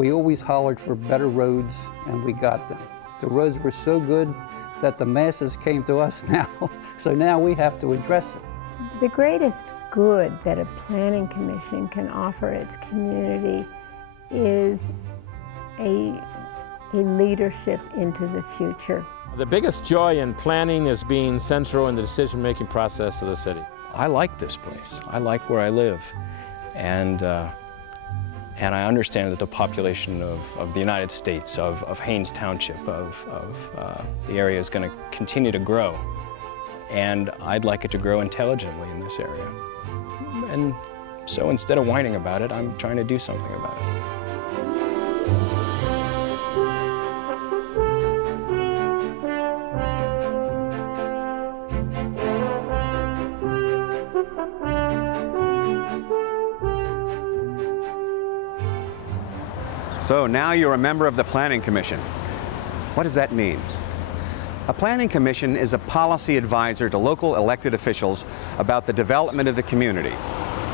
We always hollered for better roads, and we got them. The roads were so good that the masses came to us now, so now we have to address it. The greatest good that a planning commission can offer its community is a leadership into the future. The biggest joy in planning is being central in the decision-making process of the city. I like this place. I like where I live. And I understand that the population of the United States, of Haines Township, of the area is going to continue to grow. And I'd like it to grow intelligently in this area. And so instead of whining about it, I'm trying to do something about it. So now you're a member of the Planning Commission. What does that mean? A Planning Commission is a policy advisor to local elected officials about the development of the community.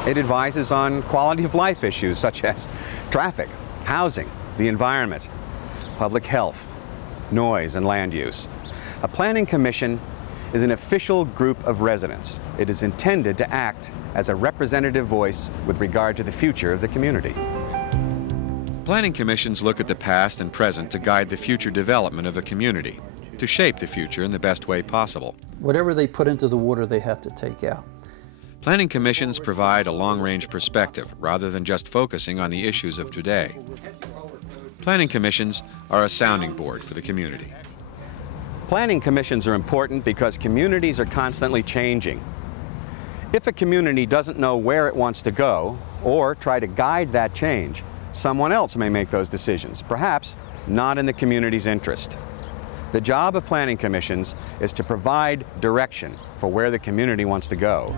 It advises on quality of life issues such as traffic, housing, the environment, public health, noise, and land use. A Planning Commission is an official group of residents. It is intended to act as a representative voice with regard to the future of the community. Planning commissions look at the past and present to guide the future development of a community, to shape the future in the best way possible. Whatever they put into the water, they have to take out. Planning commissions provide a long-range perspective rather than just focusing on the issues of today. Planning commissions are a sounding board for the community. Planning commissions are important because communities are constantly changing. If a community doesn't know where it wants to go or try to guide that change, someone else may make those decisions, perhaps not in the community's interest. The job of planning commissions is to provide direction for where the community wants to go.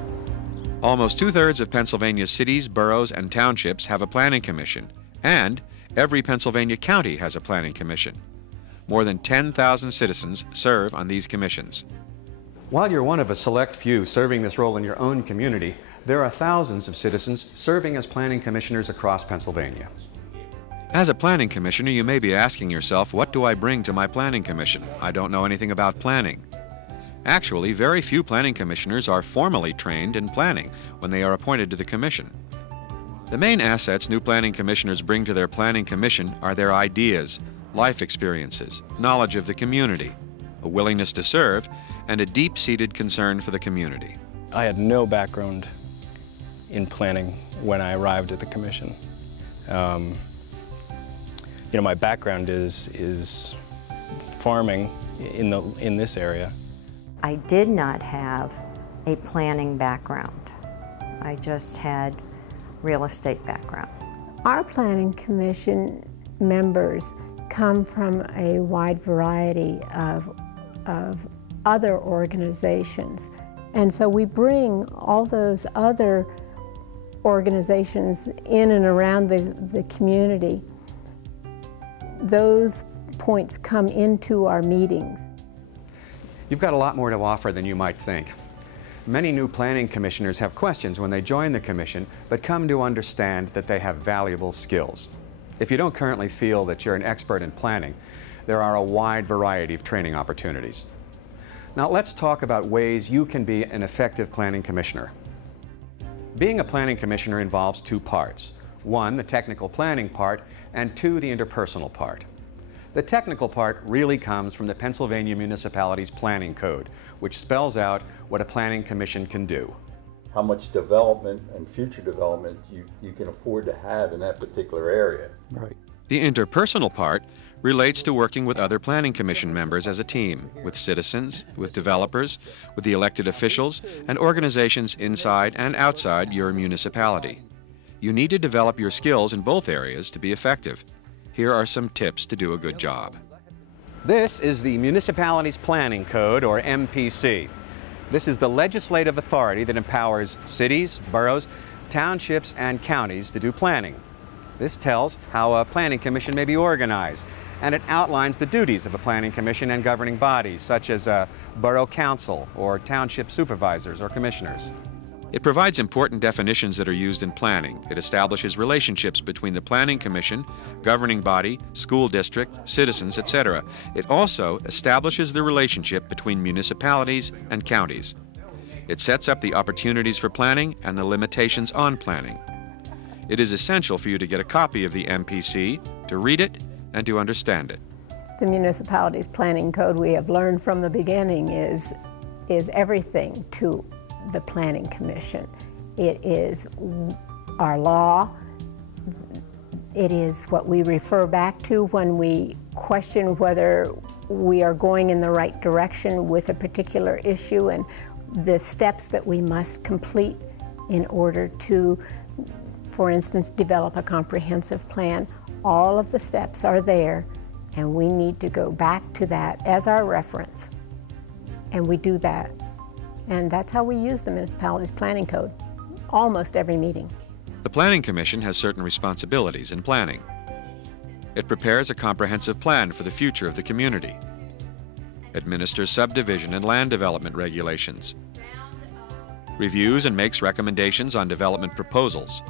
Almost two-thirds of Pennsylvania's cities, boroughs, and townships have a planning commission, and every Pennsylvania county has a planning commission. More than 10,000 citizens serve on these commissions. While you're one of a select few serving this role in your own community, there are thousands of citizens serving as planning commissioners across Pennsylvania. As a planning commissioner, you may be asking yourself, what do I bring to my planning commission? I don't know anything about planning. Actually, very few planning commissioners are formally trained in planning when they are appointed to the commission. The main assets new planning commissioners bring to their planning commission are their ideas, life experiences, knowledge of the community, a willingness to serve, and a deep-seated concern for the community. I had no background in planning when I arrived at the commission. You know, my background is farming in this area. I did not have a planning background. I just had real estate background. Our planning commission members come from a wide variety of other organizations. And so we bring all those other organizations in and around the community. Those points come into our meetings. You've got a lot more to offer than you might think. Many new planning commissioners have questions when they join the commission, but come to understand that they have valuable skills. If you don't currently feel that you're an expert in planning, there are a wide variety of training opportunities. Now let's talk about ways you can be an effective planning commissioner. Being a planning commissioner involves two parts. One, the technical planning part, and two, the interpersonal part. The technical part really comes from the Pennsylvania Municipalities Planning Code, which spells out what a planning commission can do. How much development and future development you can afford to have in that particular area. Right. The interpersonal part relates to working with other planning commission members as a team, with citizens, with developers, with the elected officials, and organizations inside and outside your municipality. You need to develop your skills in both areas to be effective. Here are some tips to do a good job. This is the Municipalities Planning Code, or MPC. This is the legislative authority that empowers cities, boroughs, townships, and counties to do planning. This tells how a planning commission may be organized, and it outlines the duties of a planning commission and governing bodies, such as a borough council or township supervisors or commissioners. It provides important definitions that are used in planning. It establishes relationships between the Planning Commission, governing body, school district, citizens, etc. It also establishes the relationship between municipalities and counties. It sets up the opportunities for planning and the limitations on planning. It is essential for you to get a copy of the MPC, to read it, and to understand it. The municipalities planning code, we have learned from the beginning, is everything to the Planning Commission. It is our law. It is what we refer back to when we question whether we are going in the right direction with a particular issue, and the steps that we must complete in order to, for instance, develop a comprehensive plan. All of the steps are there, and we need to go back to that as our reference. And we do that. And that's how we use the municipalities planning code, almost every meeting. The Planning Commission has certain responsibilities in planning. It prepares a comprehensive plan for the future of the community, administers subdivision and land development regulations, reviews and makes recommendations on development proposals,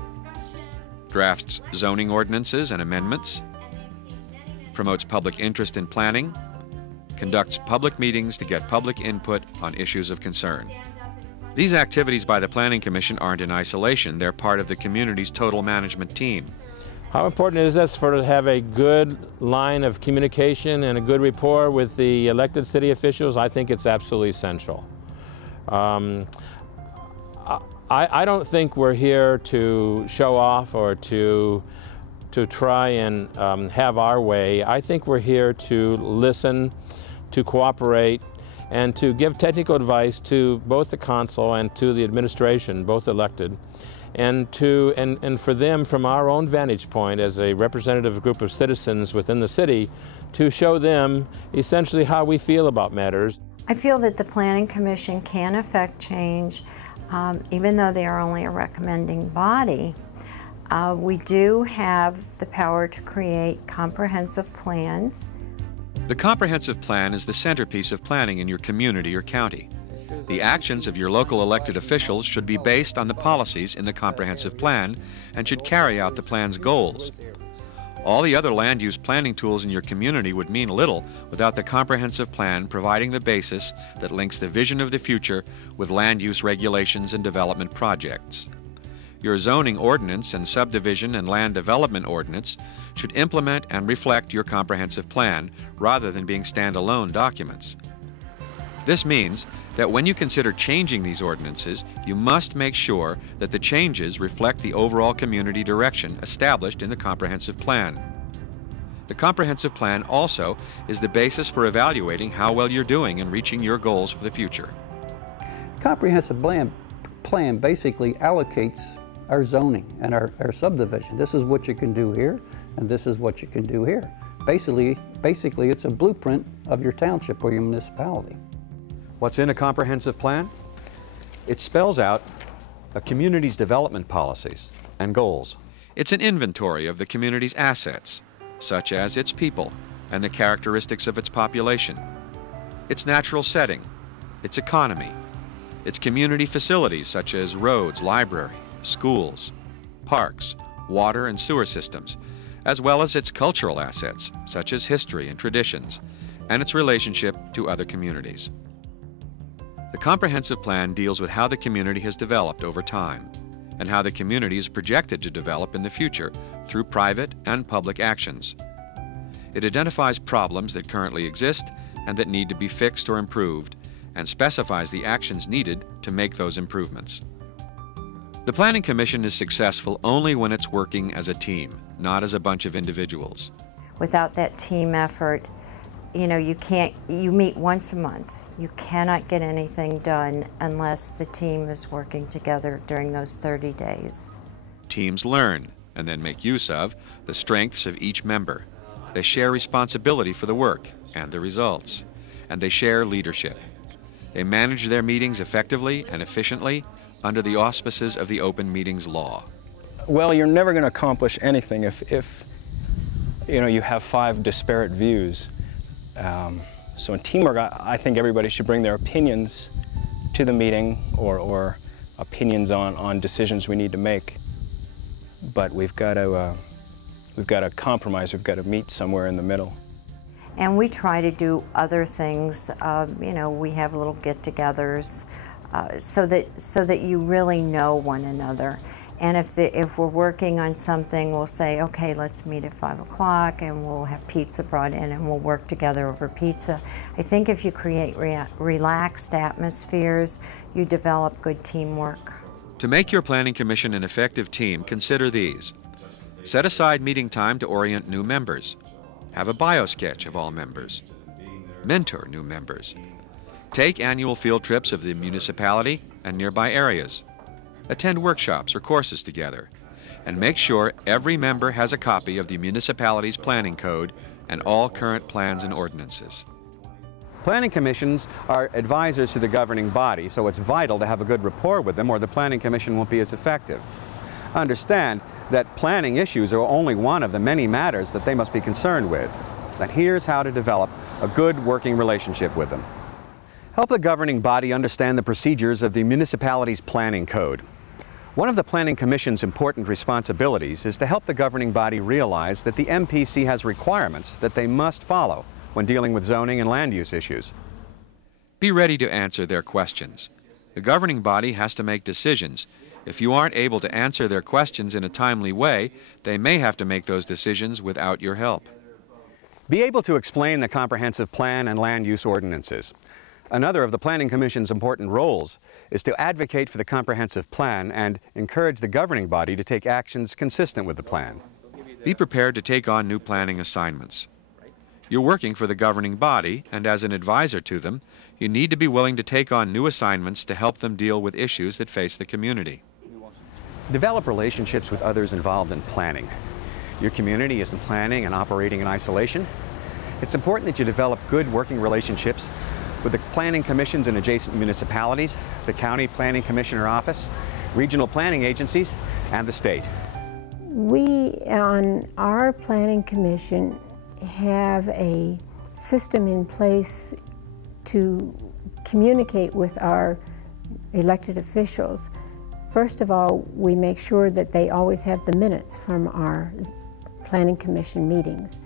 drafts zoning ordinances and amendments, promotes public interest in planning, conducts public meetings to get public input on issues of concern. These activities by the Planning Commission aren't in isolation. They're part of the community's total management team. How important is this to have a good line of communication and a good rapport with the elected city officials? I think it's absolutely essential. I don't think we're here to show off or to try and have our way. I think we're here to listen, to cooperate, and to give technical advice to both the council and to the administration, both elected, and for them, from our own vantage point as a representative group of citizens within the city, to show them essentially how we feel about matters. I feel that the Planning Commission can affect change, even though they are only a recommending body. We do have the power to create comprehensive plans. The comprehensive plan is the centerpiece of planning in your community or county. The actions of your local elected officials should be based on the policies in the comprehensive plan and should carry out the plan's goals. All the other land use planning tools in your community would mean little without the comprehensive plan providing the basis that links the vision of the future with land use regulations and development projects. Your zoning ordinance and subdivision and land development ordinance should implement and reflect your comprehensive plan rather than being standalone documents. This means that when you consider changing these ordinances, you must make sure that the changes reflect the overall community direction established in the comprehensive plan. The comprehensive plan also is the basis for evaluating how well you're doing in reaching your goals for the future. Comprehensive plan basically allocates our zoning and our subdivision. This is what you can do here, and this is what you can do here. Basically, it's a blueprint of your township or your municipality. What's in a comprehensive plan? It spells out a community's development policies and goals. It's an inventory of the community's assets, such as its people and the characteristics of its population, its natural setting, its economy, its community facilities such as roads, library, schools, parks, water and sewer systems, as well as its cultural assets such as history and traditions, and its relationship to other communities. The comprehensive plan deals with how the community has developed over time and how the community is projected to develop in the future through private and public actions. It identifies problems that currently exist and that need to be fixed or improved, and specifies the actions needed to make those improvements. The Planning Commission is successful only when it's working as a team, not as a bunch of individuals. Without that team effort, you meet once a month. You cannot get anything done unless the team is working together during those 30 days. Teams learn and then make use of the strengths of each member. They share responsibility for the work and the results, and they share leadership. They manage their meetings effectively and efficiently under the auspices of the Open Meetings Law. Well, you're never going to accomplish anything if you have 5 disparate views. So in teamwork, I think everybody should bring their opinions to the meeting or opinions on decisions we need to make. But we've got to compromise. We've got to meet somewhere in the middle. And we try to do other things. You know, we have little get-togethers so that you really know one another. And if we're working on something, we'll say, okay, let's meet at 5 o'clock, and we'll have pizza brought in, and we'll work together over pizza. I think if you create relaxed atmospheres, you develop good teamwork. To make your planning commission an effective team, consider these. Set aside meeting time to orient new members. Have a bio-sketch of all members. Mentor new members. Take annual field trips of the municipality and nearby areas. Attend workshops or courses together. And make sure every member has a copy of the municipality's planning code and all current plans and ordinances. Planning commissions are advisors to the governing body, so it's vital to have a good rapport with them or the planning commission won't be as effective. Understand that planning issues are only one of the many matters that they must be concerned with. And here's how to develop a good working relationship with them. Help the governing body understand the procedures of the municipality's planning code. One of the Planning Commission's important responsibilities is to help the governing body realize that the MPC has requirements that they must follow when dealing with zoning and land use issues. Be ready to answer their questions. The governing body has to make decisions. If you aren't able to answer their questions in a timely way, they may have to make those decisions without your help. Be able to explain the comprehensive plan and land use ordinances. Another of the Planning Commission's important roles is to advocate for the comprehensive plan and encourage the governing body to take actions consistent with the plan. Be prepared to take on new planning assignments. You're working for the governing body, and as an advisor to them, you need to be willing to take on new assignments to help them deal with issues that face the community. Develop relationships with others involved in planning. Your community isn't planning and operating in isolation. It's important that you develop good working relationships with the planning commissions in adjacent municipalities, the county planning commissioner office, regional planning agencies, and the state. We, on our planning commission, have a system in place to communicate with our elected officials. First of all, we make sure that they always have the minutes from our planning commission meetings.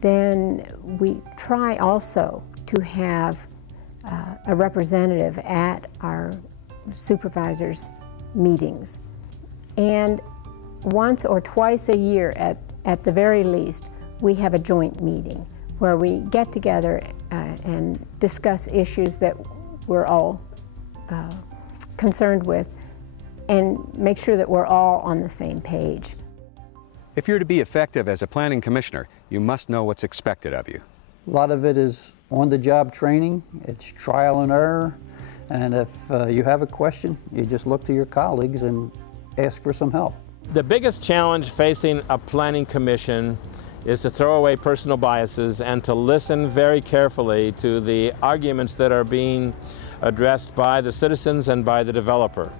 Then we try also to have a representative at our supervisors' meetings. And once or twice a year, at the very least, we have a joint meeting where we get together and discuss issues that we're all concerned with and make sure that we're all on the same page. If you're to be effective as a planning commissioner, you must know what's expected of you. A lot of it is on-the-job training. It's trial and error. And if you have a question, you just look to your colleagues and ask for some help. The biggest challenge facing a planning commission is to throw away personal biases and to listen very carefully to the arguments that are being addressed by the citizens and by the developer.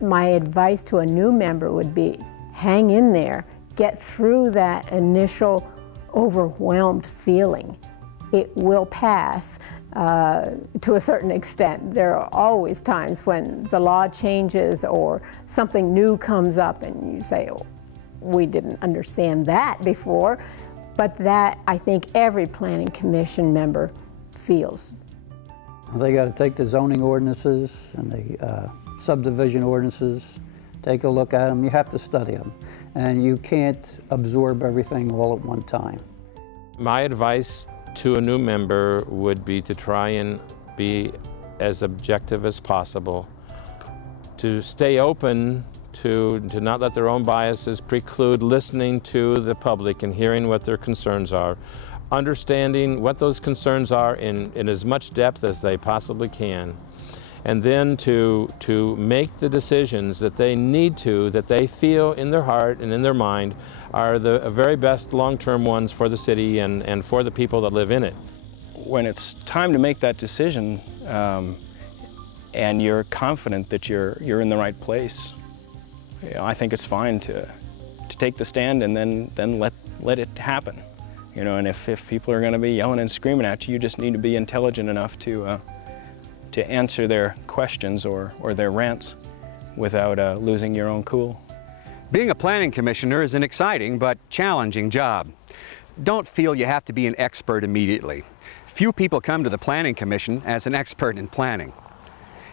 My advice to a new member would be, hang in there, get through that initial overwhelmed feeling. It will pass to a certain extent. There are always times when the law changes or something new comes up and you say, oh, we didn't understand that before, but that I think every planning commission member feels. They got to take the zoning ordinances and the subdivision ordinances, take a look at them. You have to study them, and you can't absorb everything all at one time. My advice to a new member would be to try and be as objective as possible, to stay open, to not let their own biases preclude listening to the public and hearing what their concerns are, understanding what those concerns are in as much depth as they possibly can, and then to make the decisions that they need to, that they feel in their heart and in their mind are the very best long-term ones for the city and for the people that live in it. When it's time to make that decision and you're confident that you're in the right place, you know, I think it's fine to take the stand and then let it happen. You know, and if people are going to be yelling and screaming at you, you just need to be intelligent enough to to answer their questions or their rants without losing your own cool. Being a planning commissioner is an exciting but challenging job. Don't feel you have to be an expert immediately. Few people come to the Planning Commission as an expert in planning.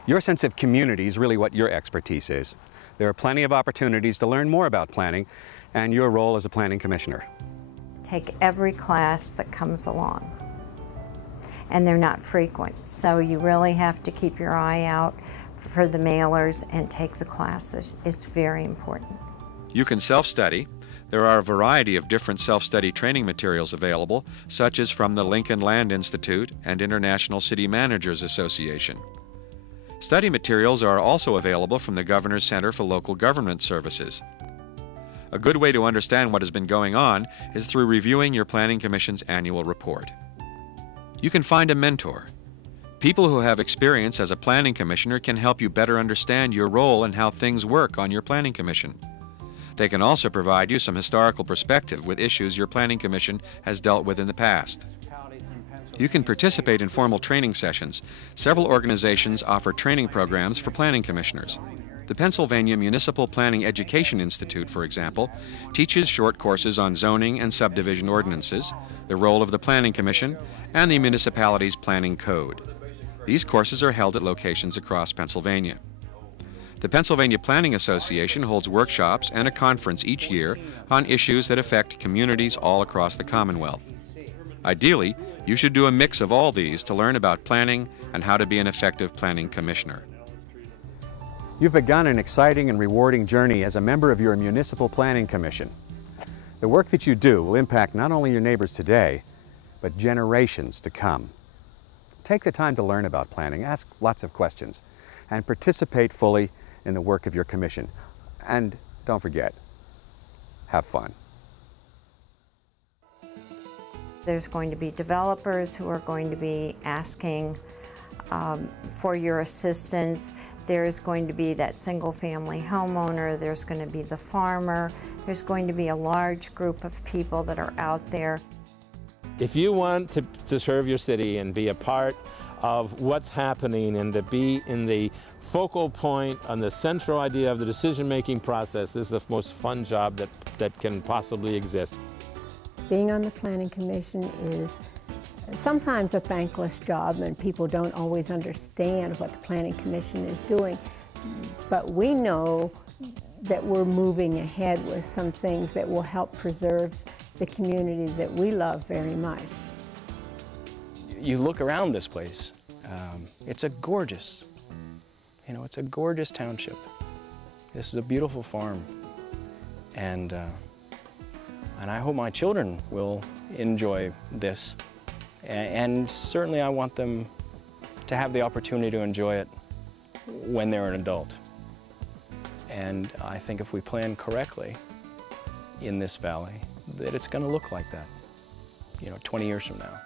Your sense of community is really what your expertise is. There are plenty of opportunities to learn more about planning and your role as a planning commissioner. Take every class that comes along, and they're not frequent, so you really have to keep your eye out for the mailers and take the classes. It's very important. You can self-study. There are a variety of different self-study training materials available, such as from the Lincoln Land Institute and International City Managers Association. Study materials are also available from the Governor's Center for Local Government Services. A good way to understand what has been going on is through reviewing your Planning Commission's annual report. You can find a mentor. People who have experience as a planning commissioner can help you better understand your role and how things work on your planning commission. They can also provide you some historical perspective with issues your planning commission has dealt with in the past. You can participate in formal training sessions. Several organizations offer training programs for planning commissioners. The Pennsylvania Municipal Planning Education Institute, for example, teaches short courses on zoning and subdivision ordinances, the role of the Planning Commission, and the municipality's planning code. These courses are held at locations across Pennsylvania. The Pennsylvania Planning Association holds workshops and a conference each year on issues that affect communities all across the Commonwealth. Ideally, you should do a mix of all these to learn about planning and how to be an effective planning commissioner. You've begun an exciting and rewarding journey as a member of your Municipal Planning Commission. The work that you do will impact not only your neighbors today, but generations to come. Take the time to learn about planning, ask lots of questions, and participate fully in the work of your commission. And don't forget, have fun. There's going to be developers who are going to be asking for your assistance. There's going to be that single-family homeowner. There's going to be the farmer. There's going to be a large group of people that are out there. If you want to serve your city and be a part of what's happening and to be in the focal point on the central idea of the decision-making process, this is the most fun job that can possibly exist. Being on the Planning Commission is sometimes a thankless job, and people don't always understand what the Planning Commission is doing. But we know that we're moving ahead with some things that will help preserve the community that we love very much. You look around this place, it's a gorgeous township. This is a beautiful farm, and I hope my children will enjoy this. And certainly I want them to have the opportunity to enjoy it when they're an adult. And I think if we plan correctly in this valley, that it's going to look like that, 20 years from now.